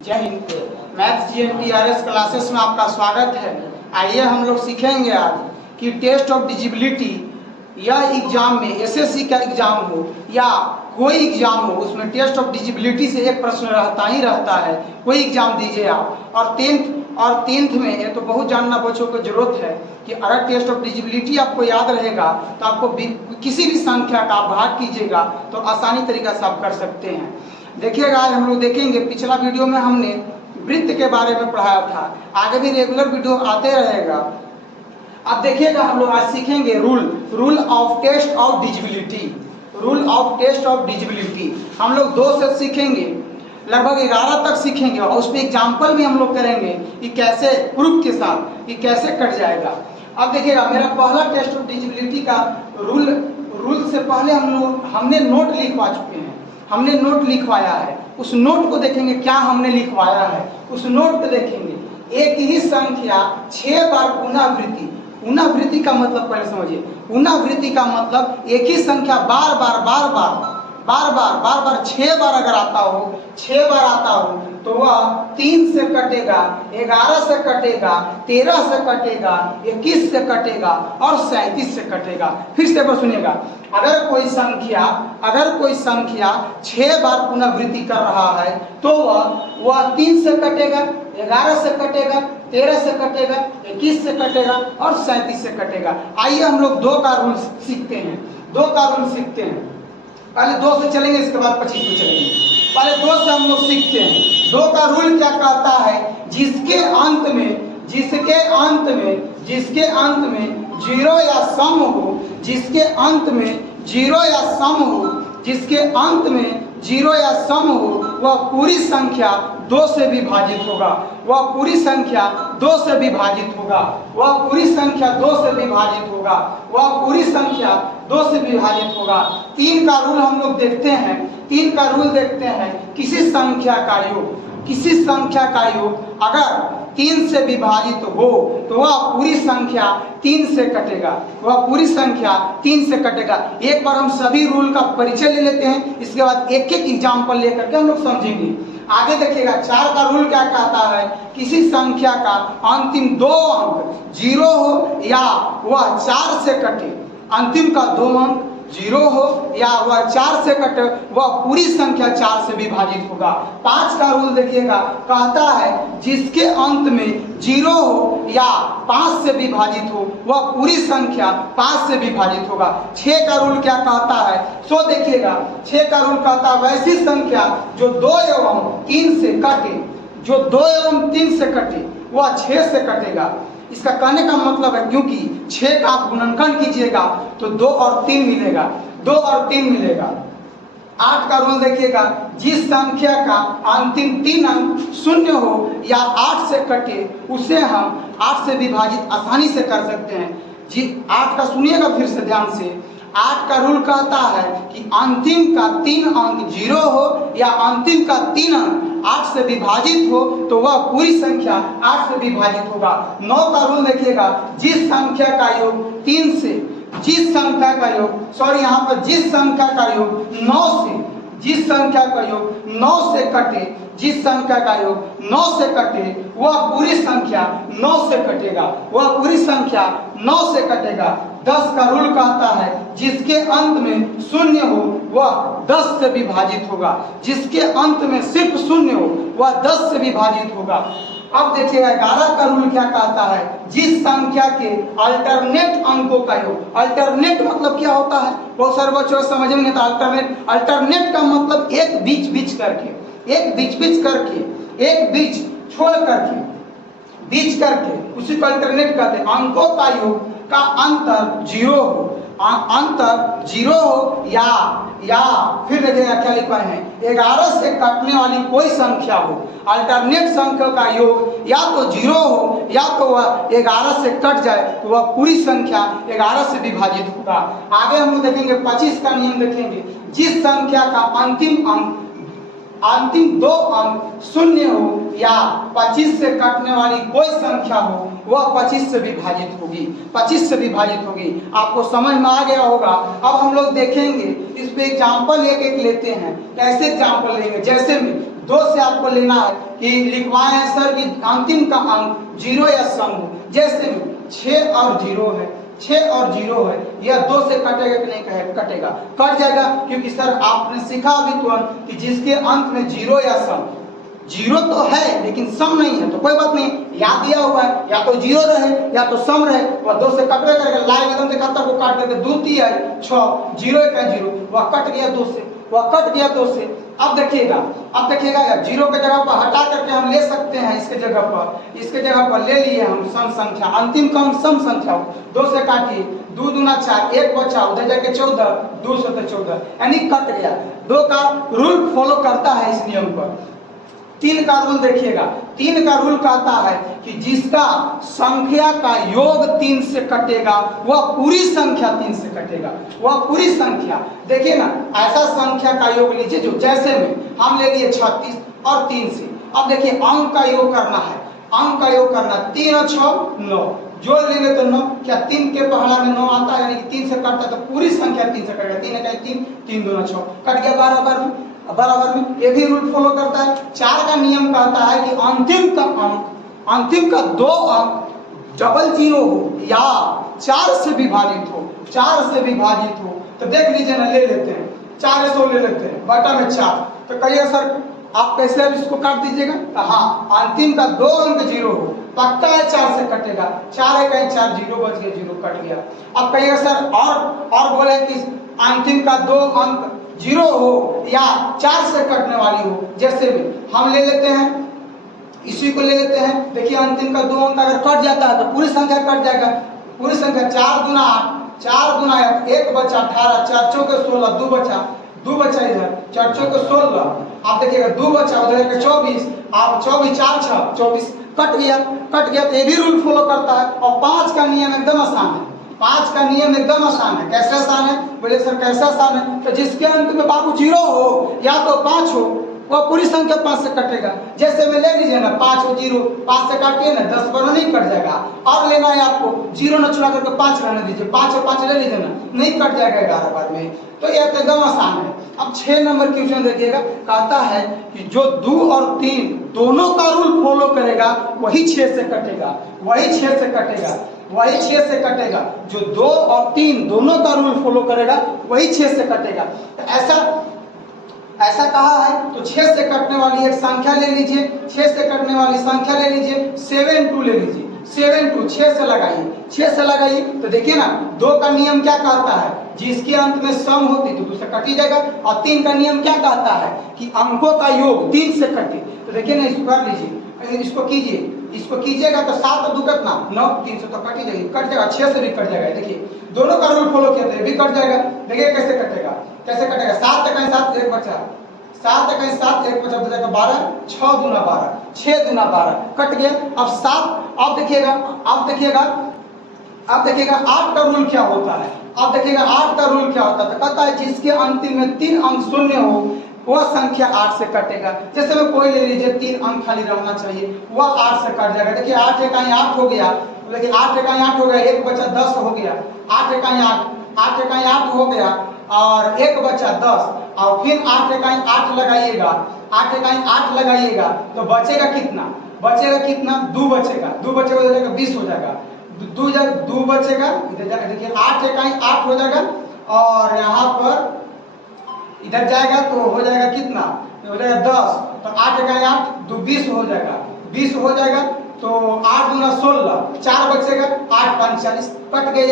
जय Hind. Maths GNTRS classes में आपका स्वागत है। आइए हम लोग सीखेंगे आज कि टेस्ट ऑफ डिजिबिलिटी यह एग्जाम में एसएससी का एग्जाम हो या कोई एग्जाम हो, उसमें टेस्ट ऑफ डिजिबिलिटी से एक प्रश्न रहता ही रहता है। कोई एग्जाम दीजिए आप, और टेंथ में ये तो बहुत जानना बच्चों को जरूरत है कि अगर टेस्ट ऑफ डिजिबिलिटी आपको याद रहेगा तो आपको किसी भी संख्या का आप भाग कीजिएगा तो आसानी तरीका से आप कर सकते हैं। देखिएगा, आज हम लोग देखेंगे, पिछला वीडियो में हमने वृत्त के बारे में पढ़ाया था, आगे भी रेगुलर वीडियो आते रहेगा। अब देखिएगा, हम लोग आज सीखेंगे rule of test of divisibility. Rule of test of divisibility हम लोग 2 से सीखेंगे, लगभग 11 तक सीखेंगे, और उस पर एग्जाम्पल भी हम लोग करेंगे कि कैसे प्रूफ के साथ कि कैसे कट जाएगा। अब देखिएगा, मेरा पहला टेस्ट ऑफ डिजिबिलिटी का रूल से पहले हमने नोट लिखवा चुके हैं, हमने नोट लिखवाया है। उस नोट को देखेंगे क्या हमने लिखवाया है, उस नोट को देखेंगे। एक ही संख्या 6 बार पुनरावृत्ति, पुनरावृत्ति का मतलब पहले समझिए। पुनरावृत्ति का मतलब एक ही संख्या बार बार 6 बार अगर आता हो, 6 बार आता हो तो वह 3 से कटेगा, 11 से कटेगा, 13 से कटेगा, 21 से कटेगा और 37 से कटेगा। फिर से बार सुनिएगा, अगर कोई संख्या 6 बार पुनरावृत्ति कर रहा है तो वह 3 से कटेगा, 11 से कटेगा, 13 से कटेगा, 21 से कटेगा और 37 से कटेगा। आइए हम लोग 2 का रूल सीखते हैं। 2 का रूल सीखते हैं, पहले 2 से चलेंगे, इसके बाद 25 से चलेंगे। पहले 2 से हम लोग सीखते हैं। 2 का रूल क्या कहता है, जिसके अंत में 0 या सम हो, जिसके अंत में 0 या सम हो, वह पूरी संख्या 2 से विभाजित होगा। वह पूरी संख्या 2 से विभाजित होगा। वह पूरी संख्या 2 से विभाजित होगा। वह पूरी संख्या 2 से विभाजित होगा। 3 का रूल हम लोग देखते हैं। 3 का रूल देखते हैं, किसी संख्या का योग अगर 3 से विभाजित हो तो वह पूरी संख्या 3 से कटेगा। वह पूरी संख्या 3 से कटेगा। एक बार हम सभी रूल का परिचय ले लेते हैं, इसके बाद एक एक एग्जाम्पल लेकर के हम लोग समझेंगे। आगे देखिएगा, 4 का रूल क्या कहता है, किसी संख्या का अंतिम 2 अंक 0 हो या वह 4 से कटे, अंतिम का 2 अंक 0 हो या वह 4 से कटे, वह पूरी संख्या 4 से विभाजित होगा। 5 का रूल देखिएगा, कहता है जिसके अंत में 0 हो या 5 से विभाजित हो, वह पूरी संख्या 5 से विभाजित होगा। 6 का रूल क्या कहता है, सो देखिएगा, 6 का रूल कहता है वैसी संख्या जो 2 एवं 3 से कटे, जो 2 एवं 3 से कटे वह 6 से कटेगा। इसका कहने का मतलब है, क्योंकि 6 का आप गुणनखंड कीजिएगा तो 2 और 3 मिलेगा, 2 और 3 मिलेगा। 8 का रूल देखिएगा, जिस संख्या का अंतिम 3 अंक 0 हो या 8 से कटे, उसे हम 8 से विभाजित आसानी से कर सकते हैं। 8 का सुनिएगा फिर से ध्यान से। 8 का रूल कहता है कि अंतिम का 3 अंक 0 हो या अंतिम का 3 अंक 8 से विभाजित हो तो वह पूरी संख्या 8 से विभाजित होगा। 9 का रूल देखिएगा, जिस संख्या का योग 3 से, जिस संख्या का योग 9 से कटे, जिस संख्या का योग 9 से कटे, वह पूरी संख्या 9 से कटेगा। वह पूरी संख्या 9 से कटेगा। 10 का रूल कहता है जिसके अंत में 0 हो वह 10 से विभाजित होगा। जिसके अंत में सिर्फ 0 हो वह 10 से विभाजित होगा। अब देखिएगा, 11 का रूल क्या कहता है, जिस संख्या के अल्टरनेट अंकों का योग, अल्टरनेट मतलब क्या होता है, बहुत सारे बच्चों समझेंगे तो अल्टरनेट का मतलब एक बीच करके, एक बीच छोड़ करके, बीच करके, उसी को अल्टरनेट कहते हैं। अंकों का योग का अंतर 0 हो, अंतर 0 हो या फिर देखिएगा क्या लिखा है, 11 से कटने वाली कोई संख्या हो। अल्टरनेट संख्या का योग या तो 0 हो या तो वह 11 से कट जाए तो वह पूरी संख्या 11 से विभाजित होगा। आगे हम लोग देखेंगे 25 का नियम देखेंगे, जिस संख्या का अंतिम 2 अंक 0 हो या 25 से काटने वाली कोई संख्या हो वह 25 से विभाजित होगी, 25 से विभाजित होगी। आपको समझ में आ गया होगा। अब हम लोग देखेंगे इस पे एग्जाम्पल एक एक लेते हैं। कैसे एग्जाम्पल लेंगे, जैसे में दो से आपको लेना है कि लिखवाए हैं सर कि अंतिम का अंक 0 या सम हो। जैसे 6 और 0 है, 6 और 0 है, यह 2 से कटेगा कि नहीं कटेगा? कट जाएगा, क्योंकि सर आपने सीखा अभी तुरंत कि जिसके अंत में 0 या सम, 0 तो है लेकिन सम नहीं है तो कोई बात नहीं, याद दिया हुआ है, या तो 0 रहे या तो सम रहे, वह 2 से कटवे करेगा। लाइव एकदम दिखाता को काट देते, 2 3 है 6, 0 1 है 0, वह कट गया 2 से, वह कट गया 2 से। अब देखिएगा 0 के जगह पर हटा करके हम ले सकते हैं, इसके जगह पर ले लिए हम सम संख्या, अंतिम का हम सम संख्या 2 से काटिए, 2 दूना 4, 1 बचा, उधर जाके 14, 2 से 14, यानी कट गया। 2 का रूल फॉलो करता है इस नियम पर। 3 का रूल देखिएगा, 3 का रूल कहता है कि जिसका संख्या का योग 3 से कटेगा वह पूरी संख्या 3 से कटेगा, वह पूरी संख्या। देखिए ना, ऐसा संख्या का योग लीजिए जो जैसे में हम ले लिए 36 और 3 से। अब देखिए अंक का योग करना है, अंक का योग करना 3 और 6 9, जोड़ लेंगे तो 9, क्या 3 के पहला में 9 आता है, यानी कि 3 से कटता है तो पूरी संख्या 3 से कटेगा। 3 1 3, 3 दूना 6, कट गया बराबर में, बराबर में। ये भी रूल फॉलो करता है। 4 का नियम कहता है कि अंतिम का 2 अंक 00 हो या 4 से विभाजित हो, 4 से विभाजित हो। तो देख लीजिए ना, ले लेते हैं 400 ले लेते हैं, बटा में 4, तो कहिए सर आप कैसे अब इसको काट दीजिएगा? तो हाँ, अंतिम का 2 अंक 0 हो, पक्का है 4 से कटेगा, 4 1 4, 0 बच गया, 0 कट गया। अब कहिएगा सर और बोले कि अंतिम का 2 अंक 0 हो या 4 से कटने वाली हो, जैसे भी हम ले लेते हैं, इसी को ले लेते हैं। देखिए अंतिम का 2 अंक अगर कट जाता है तो पूरी संख्या कट जाएगा, पूरी संख्या 4 दूना 8, 4 दूना 1 बचा 18, 4 चौके 16, 2 बचा इधर, 4 चौके 16, आप देखिएगा 2 बचा उधर 24, आप 24 4 6 24, कट गया। तो ये भी रूल फॉलो करता है। और 5 का नियम एकदम आसान है, 5 का नियम एकदम आसान है। कैसे आसान है? बोले सर कैसे आसान है? तो जिसके अंत में बाबू 0 हो या तो 5 हो, वह पूरी संख्या 5 से कटेगा। जैसे में ले लीजिए ना, 5 हो 0, 5 से काटिए ना, 10 पर नहीं कट जाएगा। और लेना है आपको 0 न चुरा करके 5 रहने दीजिए, 5 और 5 ले लीजिए ना, नहीं कट जाएगा 11 बार में। तो यह तो एकदम आसान है। अब 6 नंबर क्वेश्चन देखिएगा, कहता है कि जो 2 और 3 दोनों का रूल फॉलो करेगा वही 6 से कटेगा, वही 6 से कटेगा, वही 6 से कटेगा। जो 2 और 3 दोनों का रूल फॉलो करेगा वही 6 से कटेगा। तो ऐसा कहा है तो 6 से कटने वाली एक संख्या ले लीजिए, 6 से कटने वाली संख्या ले लीजिए, 7 2 ले लीजिए, 7 2 6 से लगाइए, 6 से लगाइए। तो देखिए ना, 2 का नियम क्या कहता है? जिसके अंत में सम होती तो 2 से कट ही जाएगा। और 3 का नियम क्या कहता है कि अंकों का योग 3 से कटे। तो देखिए ना, इसको कर लीजिए, इसको कीजिए, इसको कीजिएगा तो 7 और 2 कितना 9, 3 से तो कट ही जाएगी, कट जाएगा, 6 से भी कट जाएगा। देखिए दोनों का रूल फॉलो किया तो भी कट जाएगा। देखिए कैसे कटेगा, 7 तक 7 1 बचा, 7 तक 7 1 बचा, 12, 6 दूना 12, 6 दूना 12, कट गया। अब 7, अब देखिएगा 8 का रूल क्या होता है? अब देखिएगा 8 का रूल क्या होता है? तो कहता है जिसके अंतिम में 3 अंक शून्य हो वह संख्या 8 से कटेगा। जैसे में कोई ले लीजिए 3 अंक खाली रहना चाहिए, वह 8 से कट जाएगा। देखिए 8 इकाई 8 हो गया, लेकिन 8 इकाई 8 हो गया, 1 बचा 10 हो गया, 8 इकाई 8 हो गया और 1 बचा 10, और फिर 8 इकाई 8 लगाइएगा, 8 इकाई 8 लगाइएगा तो बचेगा कितना? 2 बचेगा, 2 बचेगा हो जाएगा 20 हो जाएगा, 2 बचेगा, इधर जाकर देखिए 8 इकाई 8 हो जाएगा और यहाँ पर इधर जाएगा तो हो जाएगा कितना? हो जाएगा 10, तो 8 इकाई 8 2 20 हो जाएगा, 20 हो जाएगा तो 8 दूना 16, 4 बचेगा, 8 5 40, कट गया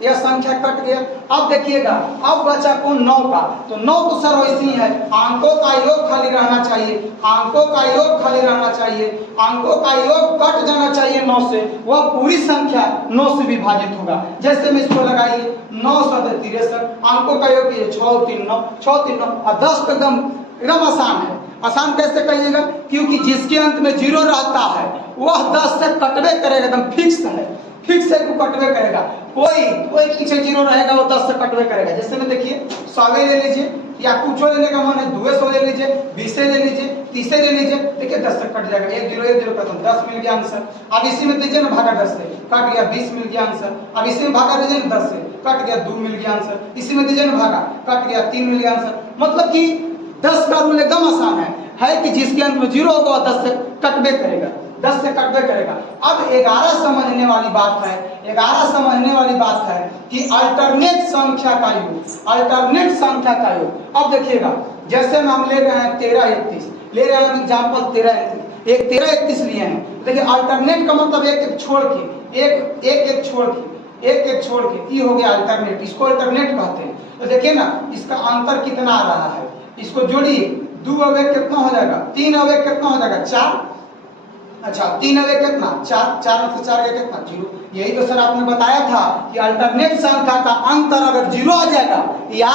यह संख्या कट गया। अब देखिएगा, अब बचा कौन? 9 का। तो 9 तो सर वैसे ही है, अंकों का योग खाली रहना चाहिए, अंकों का योग खाली रहना चाहिए, अंकों का योग कट जाना चाहिए 9 से, वह पूरी संख्या 9 से विभाजित होगा। जैसे में इसको लगाइए, 9 7 63, अंकों का योग 6 3 9, 6 3 9, और 10 तो एकदम आसान है। आसान कैसे कहिएगा? क्योंकि जिसके अंत में 0 रहता है वह 10 से कटवे करेगा, एकदम फिक्स है, फिक्स है, को कटवे करेगा। कोई पीछे 0 रहेगा वो 10 से कटवे करेगा। जैसे में देखिए 100 ले लीजिए, या कुछ लेने का मन है 200 ले लीजिए, 20 ले लीजिए, 30 ले लीजिए, देखिए 10 से कट जाएगा, 1 0 खत्म, 10 मिल गया आंसर। अब इसी में दीजिए ना भागा 10 से, कट गया, 20 मिल गया आंसर। अब इसी में भागा दीजिए ना 10 से, कट गया, 2 मिल गया आंसर। इसी में दीजिए ना भागा, कट गया, 3 मिल गया आंसर। मतलब कि 10 का रूल एकदम आसान है, है कि जिसके अंत में 0 होगा 10 से कटबे करेगा, 10 से कटबे करेगा। अब 11 समझने वाली बात है, 11 समझने वाली बात है कि अल्टरनेट संख्या का योग, अल्टरनेट संख्या का योग। अब देखिएगा, जैसे में हम ले रहे हैं 13 31, ले रहे हैं एग्जाम्पल 13 31, एक 13 31 लिए हैं। देखिए अल्टरनेट का मतलब एक छोड़ के, एक छोड़ के, ये हो गया अल्टरनेट, इसको अल्टरनेट कहते हैं। तो देखिए ना इसका अंतर कितना आ रहा है, इसको जोड़िए, 2 और 1 कितना हो जाएगा, 3 और 1 कितना हो जाएगा 4, अच्छा 3 और 1 कितना 4, 4 में से 4 गया कितना 0। यही तो सर आपने बताया था कि अल्टरनेट संख्या का अंतर अगर 0 आ जाएगा या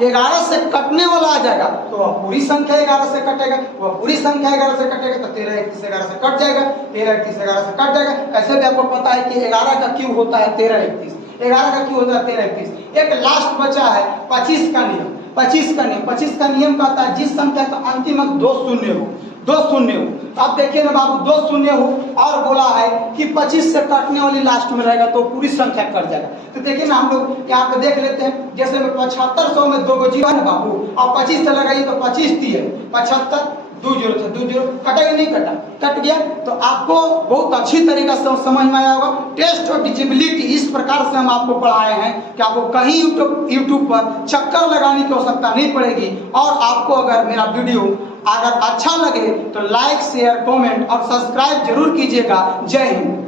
11 से कटने वाला आ जाएगा तो वह पूरी संख्या 11 से कटेगा, वह पूरी संख्या 11 से कटेगा, तो 13 31 11 से कट जाएगा, 13 31 11 से कट जाएगा। ऐसे भी आपको पता है कि 11 का क्यों होता है 13 31, 11 का क्यों होता है 13 31। एक लास्ट बचा है 25 का नियम, 25 का नियम कहता है जिस संख्या का अंतिम अंक 2 शून्य हो, 2 शून्य हो। अब देखिए ना बाबू 2 शून्य हो और बोला है कि 25 से काटने वाली लास्ट में रहेगा तो पूरी संख्या कट जाएगा। तो देखिए ना हम लोग यहाँ पे देख लेते हैं, जैसे में 7500 में 2 जीरो है ना बाबू, और 25 से लगाइए तो 25 दिए 75, 2 जीरो था 2 जीरो, कटा कि नहीं कटा, कट गया। तो आपको बहुत अच्छी तरीके से समझ में आया होगा। टेस्ट ऑफ डिजिबिलिटी इस प्रकार से हम आपको पढ़ाए हैं कि आपको कहीं यूट्यूब पर चक्कर लगाने की आवश्यकता नहीं पड़ेगी। और आपको अगर मेरा वीडियो अगर अच्छा लगे तो लाइक शेयर कमेंट और सब्सक्राइब जरूर कीजिएगा। जय हिंद।